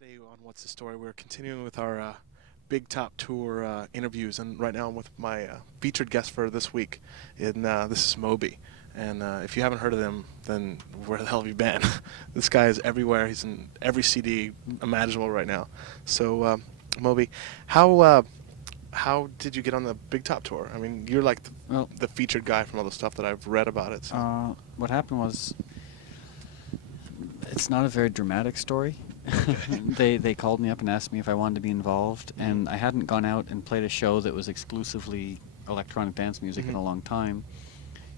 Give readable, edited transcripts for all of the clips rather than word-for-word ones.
Today on What's the Story, we're continuing with our Big Top Tour interviews, and right now I'm with my featured guest for this week, and this is Moby. And if you haven't heard of him, then where the hell have you been? This guy is everywhere. He's in every CD imaginable right now. So, Moby, how did you get on the Big Top Tour? I mean, you're like the featured guy from all the stuff that I've read about it. So. What happened was, it's not a very dramatic story. They called me up and asked me if I wanted to be involved, and I hadn't gone out and played a show that was exclusively electronic dance music in a long time,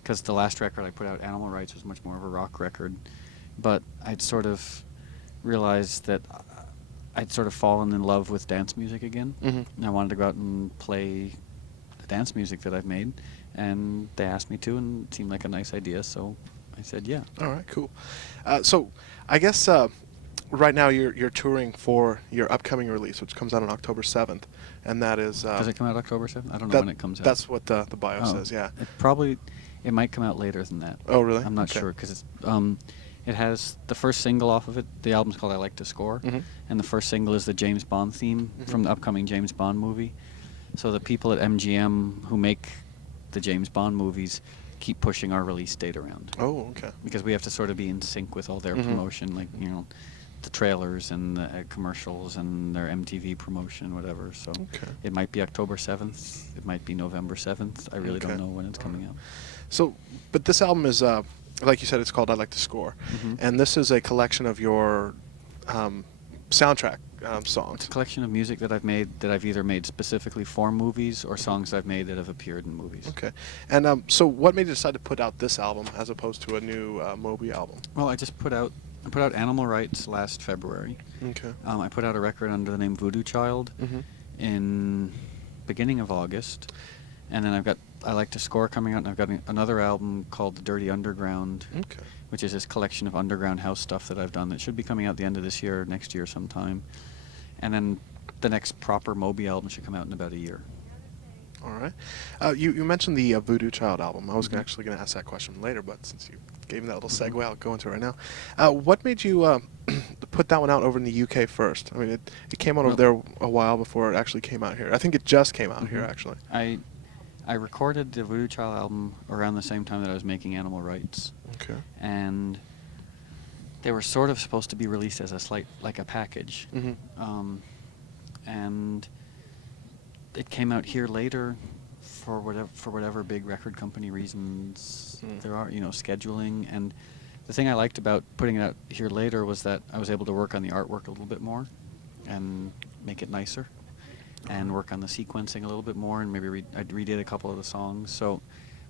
because the last record I put out, Animal Rights, was much more of a rock record. But I'd sort of realized that I'd sort of fallen in love with dance music again, and I wanted to go out and play the dance music that I've made, and they asked me to, and it seemed like a nice idea, so I said yeah. All right, cool. So I guess right now you're touring for your upcoming release, which comes out on October 7th, and that is... Does it come out October 7th? I don't know when it comes out. That's what the bio says, yeah. It might come out later than that. Oh, really? I'm not sure, because it has the first single off of it. The album's called I Like to Score, and the first single is the James Bond theme from the upcoming James Bond movie. So the people at MGM who make the James Bond movies keep pushing our release date around. Oh, okay. Because we have to sort of be in sync with all their promotion, like, you know, the trailers and the commercials and their MTV promotion, whatever. So it might be October 7th. It might be November 7th. I really don't know when it's coming out. So, but this album is, like you said, it's called I Like to Score. And this is a collection of your soundtrack songs. It's a collection of music that I've made, that I've either made specifically for movies or songs I've made that have appeared in movies. Okay. And so what made you decide to put out this album as opposed to a new Moby album? Well, I put out Animal Rights last February. Okay. I put out a record under the name Voodoo Child in beginning of August. And then I've got I Like to Score coming out, and I've got another album called The Dirty Underground, which is this collection of underground house stuff that I've done that should be coming out the end of this year, next year sometime. And then the next proper Moby album should come out in about a year. All right. You mentioned the Voodoo Child album. I was actually going to ask that question later, but since you gave me that little segue, I'll go into it right now. What made you put that one out over in the UK first? I mean, it came out over there a while before it actually came out here. I think it just came out here, actually. I recorded the Voodoo Child album around the same time that I was making Animal Rights. Okay. And they were sort of supposed to be released as like a package. And it came out here later for whatever big record company reasons there are, you know, scheduling. And the thing I liked about putting it out here later was that I was able to work on the artwork a little bit more and make it nicer, and work on the sequencing a little bit more, and maybe I redid a couple of the songs. So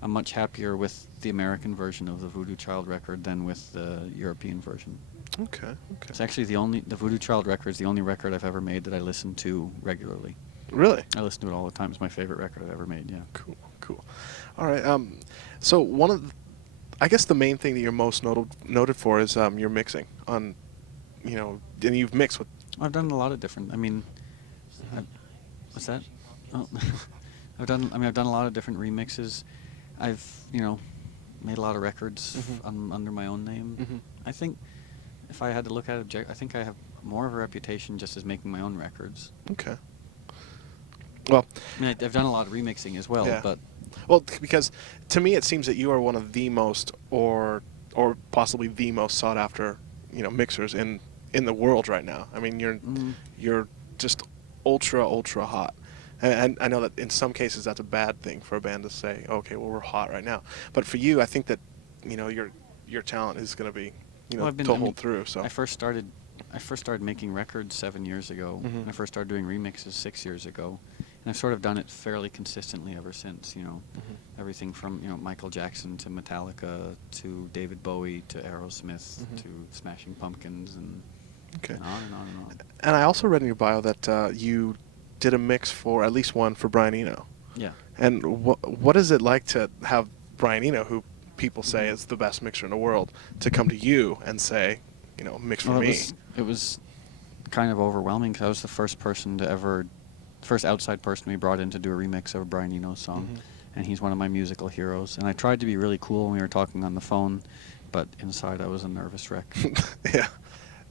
I'm much happier with the American version of the Voodoo Child record than with the European version. Okay. It's actually the Voodoo Child record is the only record I've ever made that I listen to regularly. Really? I listen to it all the time. It's my favorite record I've ever made, yeah. Cool. All right. So I guess the main thing that you're most noted for is your mixing on, you know, and you've mixed with... I've done a lot of different, I mean... What's that? Oh. I've done a lot of different remixes. I've, you know, made a lot of records under my own name. I think if I had to look at it, I think I have more of a reputation just as making my own records. Okay. Well, I mean, I've done a lot of remixing as well, but... Well, because to me it seems that you are one of the most, or possibly the most sought after, you know, mixers in the world right now. I mean, you're just ultra hot, and I know that in some cases that's a bad thing for a band to say, okay, well, we're hot right now, but for you, I think that, you know, your talent is going to be, you know, to hold through. So I first started making records 7 years ago, and I first started doing remixes 6 years ago, and I've sort of done it fairly consistently ever since, you know, everything from, you know, Michael Jackson to Metallica to David Bowie to Aerosmith to Smashing Pumpkins, and on and on and on. And I also read in your bio that you did a mix for, at least one, for Brian Eno. Yeah. And what is it like to have Brian Eno, who people say is the best mixer in the world, to come to you and say, you know, mix for me? It was kind of overwhelming, because I was the first outside person we brought in to do a remix of a Brian Eno song. And he's one of my musical heroes. And I tried to be really cool when we were talking on the phone, but inside I was a nervous wreck. Yeah.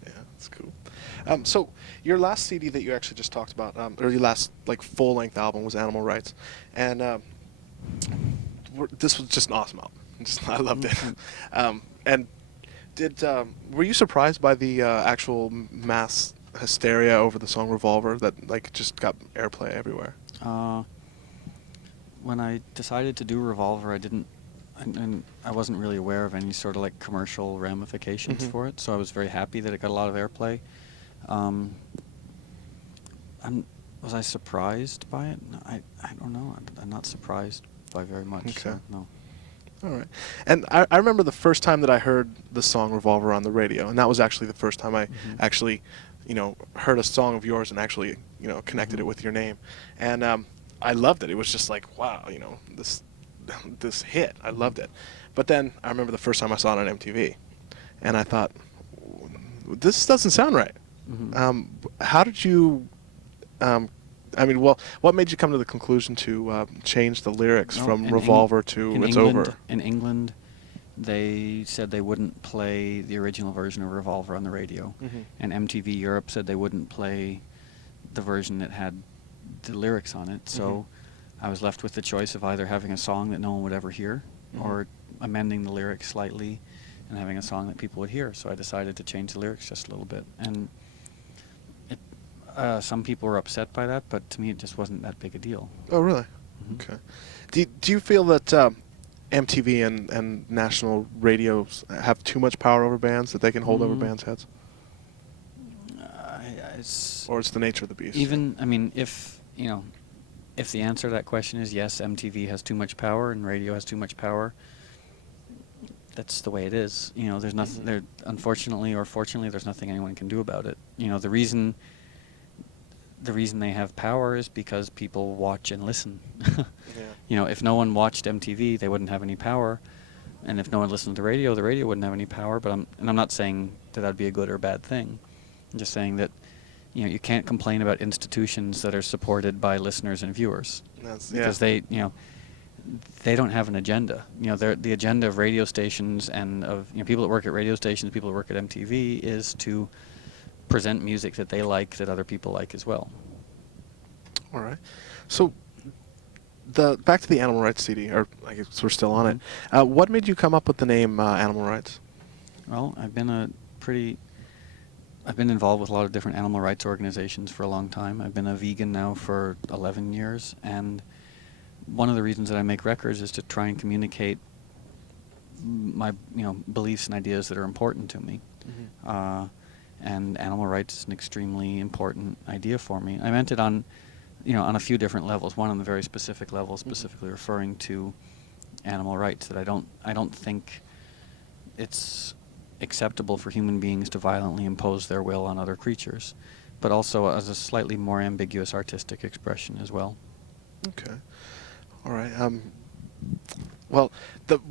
Yeah, that's cool. So your last CD that you actually just talked about, or your last like full-length album was Animal Rights, and this was just an awesome album. I loved it. And were you surprised by the actual mass hysteria over the song Revolver that like just got airplay everywhere? When I decided to do Revolver, and I wasn't really aware of any sort of like commercial ramifications for it, so I was very happy that it got a lot of airplay. Was I surprised by it? No, I don't know. I'm not surprised by very much. Okay. So, no. All right. And I remember the first time that I heard the song Revolver on the radio, and that was actually the first time I actually, heard a song of yours and actually, connected it with your name. And I loved it. It was just like, wow, this hit. I loved it. But then I remember the first time I saw it on MTV, and I thought, this doesn't sound right. How did you... what made you come to the conclusion to change the lyrics from Revolver to It's Over? In England, they said they wouldn't play the original version of Revolver on the radio. And MTV Europe said they wouldn't play the version that had the lyrics on it. So I was left with the choice of either having a song that no one would ever hear or amending the lyrics slightly and having a song that people would hear. So I decided to change the lyrics just a little bit. And some people were upset by that, but to me it just wasn't that big a deal. Oh, really? Okay. Do you feel that MTV and national radios have too much power over bands, that they can hold over bands' heads? Or it's the nature of the beast? If the answer to that question is yes, MTV has too much power and radio has too much power, that's the way it is. There's nothing there. Unfortunately or fortunately, there's nothing anyone can do about it. The reason they have power is because people watch and listen. If no one watched MTV, they wouldn't have any power, and if no one listened to the radio wouldn't have any power. But I'm not saying that that'd be a good or bad thing. I'm just saying that you can't complain about institutions that are supported by listeners and viewers because they don't have an agenda. The agenda of radio stations and of people that work at radio stations, people that work at MTV, is to present music that they like, that other people like as well. All right. So, back to the Animal Rights CD, or I guess we're still on it. What made you come up with the name Animal Rights? Well, I've been involved with a lot of different animal rights organizations for a long time. I've been a vegan now for 11 years, and one of the reasons that I make records is to try and communicate my beliefs and ideas that are important to me. And animal rights is an extremely important idea for me. I meant it on a few different levels. One on the very specific level, specifically referring to animal rights. That I don't think it's acceptable for human beings to violently impose their will on other creatures, but also as a slightly more ambiguous artistic expression as well. Okay. All right. Well,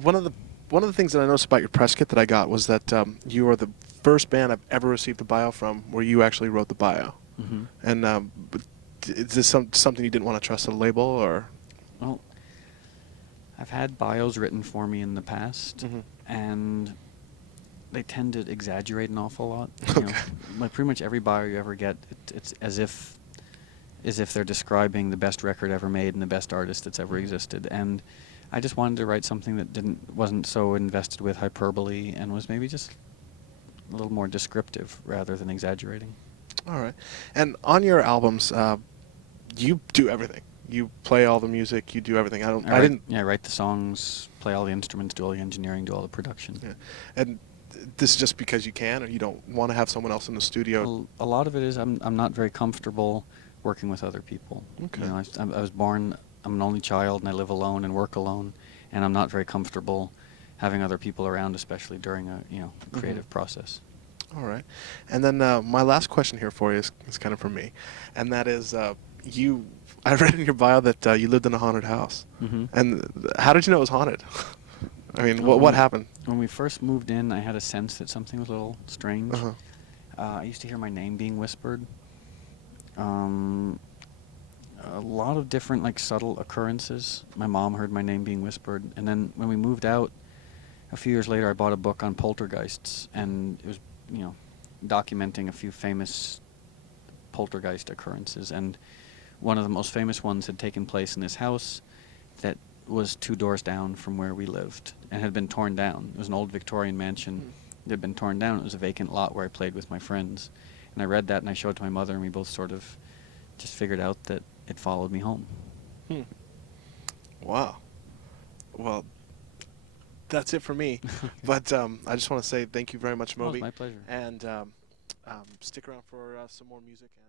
one of the things that I noticed about your press kit that I got was that you are the first band I've ever received a bio from where you actually wrote the bio. And is this something you didn't want to trust a label, or? Well, I've had bios written for me in the past, and they tend to exaggerate an awful lot. Like pretty much every bio you ever get, it's as if they're describing the best record ever made and the best artist that's ever existed. And I just wanted to write something that wasn't so invested with hyperbole and was maybe just a little more descriptive rather than exaggerating. All right. And on your albums, you do everything. You play all the music. You do everything. I write the songs, play all the instruments, do all the engineering, do all the production. Yeah. And this is just because you can, or you don't want to have someone else in the studio? Well, a lot of it is I'm not very comfortable working with other people. Okay. I was born. I'm an only child, and I live alone and work alone, and I'm not very comfortable having other people around, especially during a creative process. All right. And then my last question here for you is kind of for me, and that is I read in your bio that you lived in a haunted house. And how did you know it was haunted? I mean, what happened? When we first moved in, I had a sense that something was a little strange. I used to hear my name being whispered. A lot of different subtle occurrences. My mom heard my name being whispered, and then when we moved out, a few years later, I bought a book on poltergeists, and it was documenting a few famous poltergeist occurrences, and one of the most famous ones had taken place in this house that was 2 doors down from where we lived and had been torn down. It was an old Victorian mansion that had been torn down. It was a vacant lot where I played with my friends. And I read that and I showed it to my mother, and we both sort of just figured out that it followed me home. Wow. Well, that's it for me. But I just want to say thank you very much, Moby. Oh, it's my pleasure. And stick around for some more music. And